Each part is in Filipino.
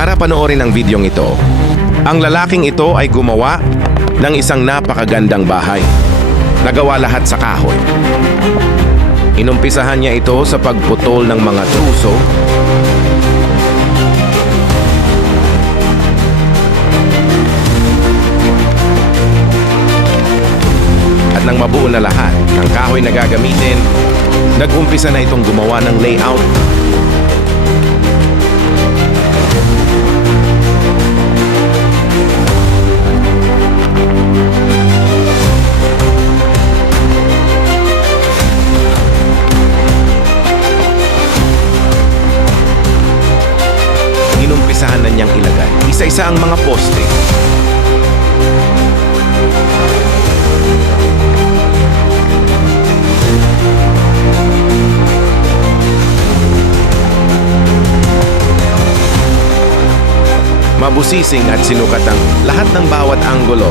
Tara panoorin ang videong ito. Ang lalaking ito ay gumawa ng isang napakagandang bahay. Nagawa lahat sa kahoy. Inumpisahan niya ito sa pagputol ng mga truso at nang mabuo na lahat ng kahoy na gagamitin, nag-umpisa na itong gumawa ng layout. Inumpisahan na niyang ilagay isa-isa ang mga poste. Mabusising at sinukat ang lahat ng bawat anggulo.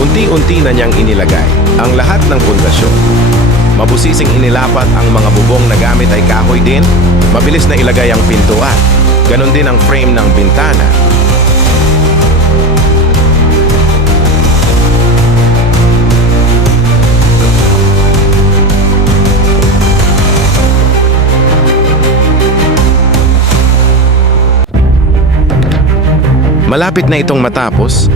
Unti-unti na niyang inilagay ang lahat ng pundasyon. Mabusising inilapat ang mga bubong na gamit ay kahoy din. Mabilis na ilagay ang pintuan. Ganon din ang frame ng bintana. Malapit na itong matapos.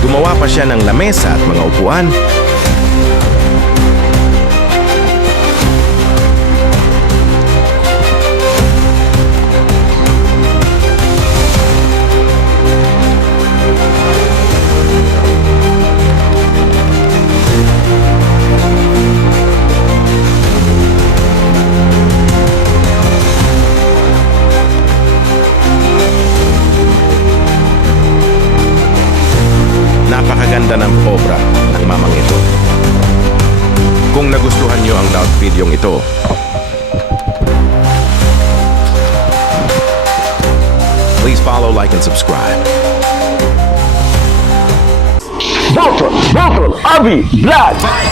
Gumawa pa siya ng lamesa at mga upuan. Napakaganda ng obra ng mamang ito. Kung nagustuhan niyo ang layout videong ito, please follow, like, and subscribe. Dr. Avi Vlog!